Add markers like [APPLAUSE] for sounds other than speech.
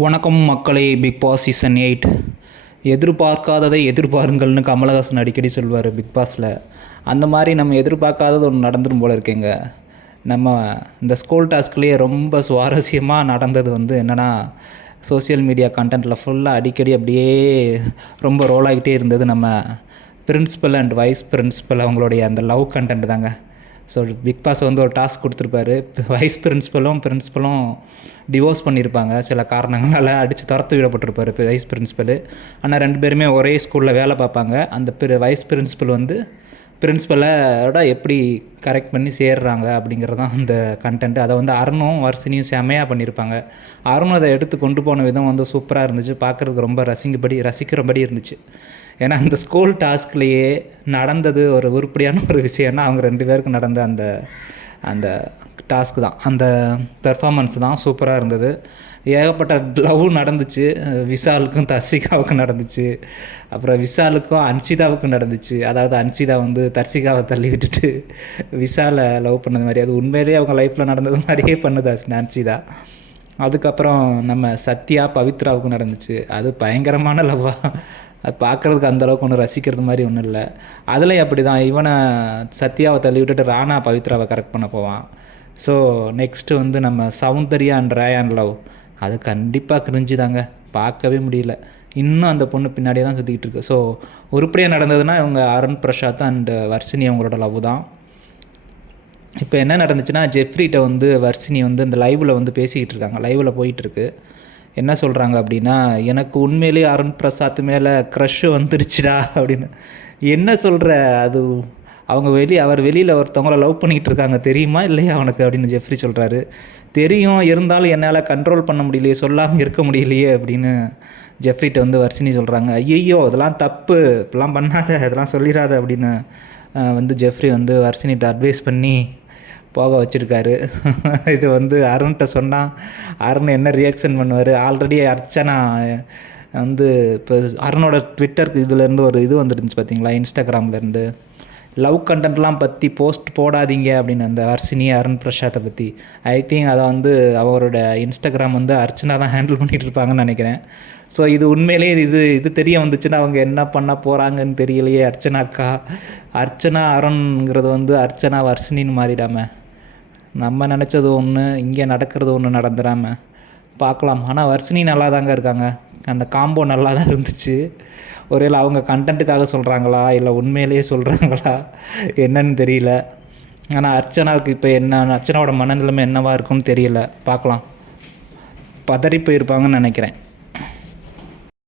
வணக்கம் மக்களே big pass season eight எதிர்பார்க்காததை எதிர்பாருங்கள்னு கமலஹாசன் அடிக்கடி சொல்வார் பிக் பாஸில் அந்த மாதிரி நம்ம எதிர்பார்க்காதது ஒன்று நடந்துடும் போல இருக்கேங்க. நம்ம இந்த ஸ்கூல் டாஸ்க்லேயே ரொம்ப சுவாரஸ்யமாக நடந்தது வந்து என்னென்னா சோஷியல் மீடியா கண்டென்ட்டில் ஃபுல்லாக அடிக்கடி அப்படியே ரொம்ப ரோல் ஆகிட்டே இருந்தது நம்ம பிரின்ஸிபல் அண்ட் வைஸ் பிரின்ஸிபல் அவங்களுடைய அந்த லவ் கண்டென்ட் தாங்க. ஸோ பிக் பாஸ் வந்து ஒரு டாஸ்க் கொடுத்துருப்பாரு. வைஸ் பிரின்ஸிபலும் பிரின்ஸிபலும் டிவோர்ஸ் பண்ணியிருப்பாங்க சில காரணங்களால் அடித்து துரத்து விடப்பட்டிருப்பார் இப்போ வைஸ் பிரின்ஸிபல் ஆனால் ரெண்டு பேருமே ஒரே ஸ்கூலில் வேலை பார்ப்பாங்க. அந்த பிரி வைஸ் பிரின்ஸிபல் வந்து பிரின்ஸிபலோட எப்படி கரெக்ட் பண்ணி சேர்றாங்க அப்படிங்கிறது தான் அந்த கண்டென்ட் அதை வந்து அருணும் வர்ஷினியும் செமையாக பண்ணியிருப்பாங்க அருணும் அதை எடுத்து கொண்டு போன விதம் வந்து சூப்பராக இருந்துச்சு. பார்க்குறதுக்கு ரொம்ப ரசிங்கபடி ரசிக்கிறபடி இருந்துச்சு. ஏன்னா அந்த ஸ்கூல் டாஸ்க்லேயே நடந்தது ஒரு உருப்படியான ஒரு விஷயம்னா அவங்க ரெண்டு பேருக்கும் நடந்த அந்த அந்த டாஸ்க் தான். அந்த பெர்ஃபார்மன்ஸ் தான் சூப்பராக இருந்தது. ஏகப்பட்ட லவ் நடந்துச்சு. விஷாலுக்கும் தர்சிகாவுக்கும் நடந்துச்சு. அப்புறம் விஷாலுக்கும் அன்சிதாவுக்கும் நடந்துச்சு. அதாவது அன்சிதா வந்து தர்சிகாவை தள்ளி விட்டுட்டு விஷாலை லவ் பண்ணது மாதிரி. அது உண்மையிலேயே அவங்க லைஃப்பில் நடந்தது மாதிரியே பண்ணுது அன்சிதா அதுக்கப்புறம் நம்ம சத்யா பவித்ராவுக்கும் நடந்துச்சு. அது பயங்கரமான லவ்வாக அது பார்க்குறதுக்கு அந்தளவுக்கு ஒன்றும் ரசிக்கிறது மாதிரி ஒன்றும் இல்லை. அதுலேயும் அப்படி தான் இவனை சத்யாவை தள்ளி விட்டுட்டு ராணா பவித்ராவை கரெக்ட் பண்ண போவான். ஸோ நெக்ஸ்ட்டு வந்து நம்ம சௌந்தர்யா அண்ட் ரேயான் லவ் அது கண்டிப்பாக கிரிஞ்சு தாங்க பார்க்கவே முடியல. இன்னும் அந்த பொண்ணு பின்னாடியே தான் சுற்றிக்கிட்டு இருக்கு. ஸோ உருப்படியாக நடந்ததுன்னா இவங்க அருண் பிரசாத் அண்ட் வர்ஷினி அவங்களோட லவ் தான். இப்போ என்ன நடந்துச்சுன்னா ஜெஃப்ரிட்ட வந்து வர்ஷினி வந்து இந்த லைவில் வந்து பேசிக்கிட்டு இருக்காங்க. லைவில் போயிட்டுருக்கு என்ன சொல்கிறாங்க அப்படின்னா எனக்கு உண்மையிலேயே அருண் பிரசாத் மேலே க்ரஷ் வந்துருச்சுடா அப்படின்னு. என்ன சொல்கிற அது அவங்க வெளியே அவர் வெளியில் ஒருத்தவங்கள லவ் பண்ணிக்கிட்டு இருக்காங்க. தெரியுமா? இல்லையா அவனுக்கு அப்படின்னு ஜெஃப்ரி சொல்கிறாரு தெரியும். இருந்தாலும் என்னால் கண்ட்ரோல் பண்ண முடியலையே சொல்லாமல் இருக்க முடியலையே அப்படின்னு ஜெஃப்ரிட்ட வந்து வர்ஷினி சொல்கிறாங்க ஐயையோ இதெல்லாம் தப்பு. இப்பெல்லாம் பண்ணாத. அதெல்லாம் சொல்லிடாத அப்படின்னு வந்து ஜெஃப்ரி வந்து வர்ஷினிட்ட அட்வைஸ் பண்ணி போக வச்சுருக்காரு. [LAUGHS] இது வந்து அருண்கிட்ட சொன்னால் அருண் என்ன ரியாக்ஷன் பண்ணுவார்? ஆல்ரெடி அர்ச்சனா வந்து இப்போ அருணோட ட்விட்டருக்கு இதுலேருந்து ஒரு இது வந்துருந்துச்சு பார்த்தீங்களா இன்ஸ்டாகிராம்லேருந்து லவ் கண்டென்ட்லாம் பற்றி போஸ்ட் போடாதீங்க அப்படின்னு அந்த அர்ஷினி அருண் பிரசாத்தை பற்றி ஐ திங்க் அதை வந்து அவரோட இன்ஸ்டாகிராம் வந்து அர்ச்சனா தான் ஹேண்டில் பண்ணிகிட்டு இருப்பாங்கன்னு நினைக்கிறேன். ஸோ இது உண்மையிலேயே இது இது தெரிய வந்துச்சுன்னா அவங்க என்ன பண்ண போகிறாங்கன்னு தெரியலையே அர்ச்சனா அக்கா அர்ச்சனா அருண்ங்கிறது வந்து அர்ச்சனா வர்ஷினின்னு மாறிடாம. நம்ம நினச்சது ஒன்று இங்கே நடக்கிறது ஒன்று நடந்துடாமல் பார்க்கலாம். ஆனால் வர்ஷினி நல்லா தாங்க இருக்காங்க. அந்த காம்போ நல்லா தான் இருந்துச்சு. ஒருவேளை அவங்க கண்டென்ட்டுக்காக சொல்கிறாங்களா இல்லை உண்மையிலேயே சொல்கிறாங்களா என்னன்னு தெரியல. ஆனால் அர்ச்சனாவுக்கு இப்போ என்ன அர்ச்சனாவோட மனநிலைமை என்னவா இருக்கும்னு தெரியல. பார்க்கலாம். பதறி போயிருப்பாங்கன்னு நினைக்கிறேன்.